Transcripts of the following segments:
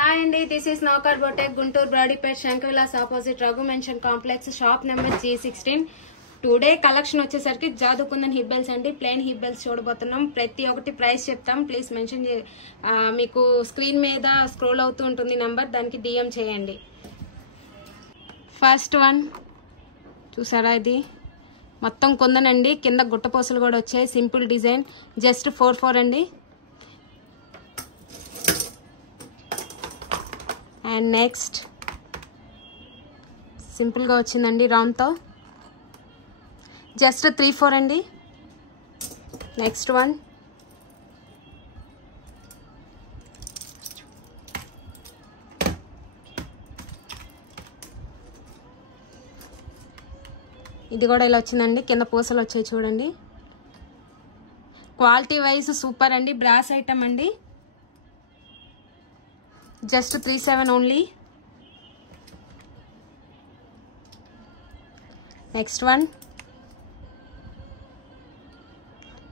Hi Andy, this is Naukar Boutique, Guntur Bradipet, Shankavilas opposite Raghu Mention Complex, shop number G16. Today collection వచ్చేసరికి జాదుకుందన్ hip bells అండి. Plain hip bells చూడబోతున్నాం. ప్రతి ఒక్కటి price చెప్తాం. Please mention మీకు screen మీద scroll అవుతూ ఉంటుంది నంబర్, దానికి డిఎం చేయండి. ఫస్ట్ వన్ చూసారా, ఇది మొత్తం కుందనండి. కింద గుట్టపోసలు కూడా వచ్చాయి. సింపుల్ డిజైన్, జస్ట్ 44 అండి. అండ్ నెక్స్ట్ సింపుల్గా వచ్చిందండి రౌండ్తో, జస్ట్ 34 అండి. నెక్స్ట్ వన్ ఇది కూడా ఇలా వచ్చిందండి. కింద పూసలు వచ్చాయి చూడండి. క్వాలిటీ వైజ్ సూపర్ అండి. బ్రాస్ ఐటమ్ అండి. Just 37 only. Next one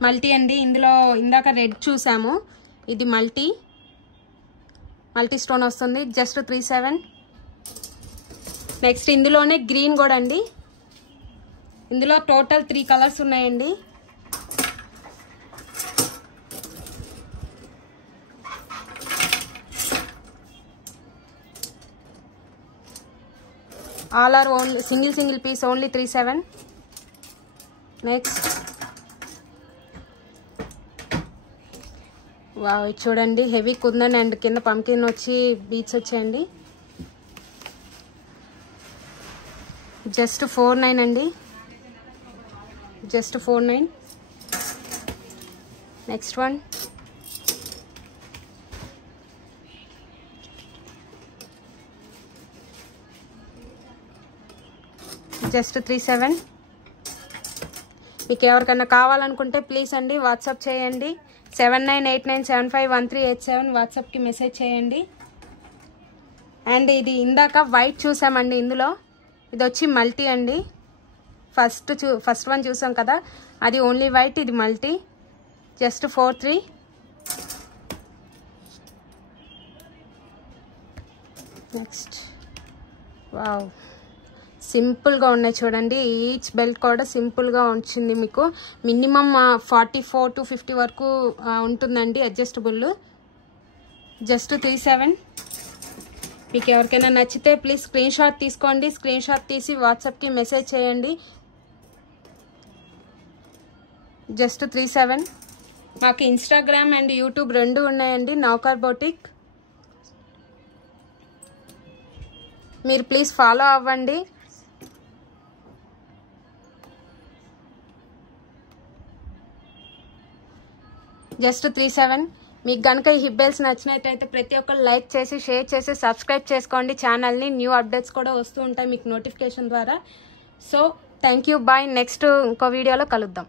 multi అండి. ఇందులో ఇందాక రెడ్ చూసాము, ఇది మల్టీ స్టోన్ వస్తుంది. జస్ట్ 37. నెక్స్ట్ ఇందులోనే గ్రీన్ కూడా అండి. ఇందులో టోటల్ 3 కలర్స్ ఉన్నాయండి. All are only single piece, only 37. Next wow, చూడండి హెవీ కుందన్ అండ్ కింద పంకిన్ వచ్చి బీట్స్ వచ్చాయండి. జస్ట్ 49 అండి. జస్ట్ 49. Next one just 37. మీకు ఎవరికైనా కావాలనుకుంటే ప్లీజ్ అండి వాట్సాప్ చేయండి. 7989751387 వాట్సాప్కి మెసేజ్ చేయండి. అండ్ ఇది ఇందాక వైట్ చూసామండి. ఇందులో ఇది వచ్చి మల్టీ అండి. ఫస్ట్ వన్ చూసాం కదా, అది ఓన్లీ వైట్, ఇది మల్టీ. జస్ట్ 43. నెక్స్ట్ వావ్, సింపుల్గా ఉన్నాయి చూడండి. ఈచ్ బెల్ట్ కూడా సింపుల్గా వచ్చింది. మీకు మినిమం 44 to 50 వరకు ఉంటుందండి అడ్జస్టబుల్. జస్ట్ 37. మీకు ఎవరికైనా నచ్చితే ప్లీజ్ స్క్రీన్ షాట్ తీసుకోండి. స్క్రీన్ షాట్ తీసి వాట్సాప్కి మెసేజ్ చేయండి. జస్ట్ 37. మాకు ఇన్స్టాగ్రామ్ అండ్ యూట్యూబ్ 2 ఉన్నాయండి, నౌకర్ బొటిక్. మీరు ప్లీజ్ ఫాలో అవ్వండి. జస్ట్ 37. మీకు కనుక ఈ హిప్ బెల్స్ నచ్చినట్టయితే ప్రతి ఒక్కరు లైక్ చేసి, షేర్ చేసి, సబ్స్క్రైబ్ చేసుకోండి ఛానల్ని. న్యూ అప్డేట్స్ కూడా వస్తూ ఉంటాయి మీకు నోటిఫికేషన్ ద్వారా. So thank you, bye. Next ఇంకో వీడియోలో కలుద్దాం.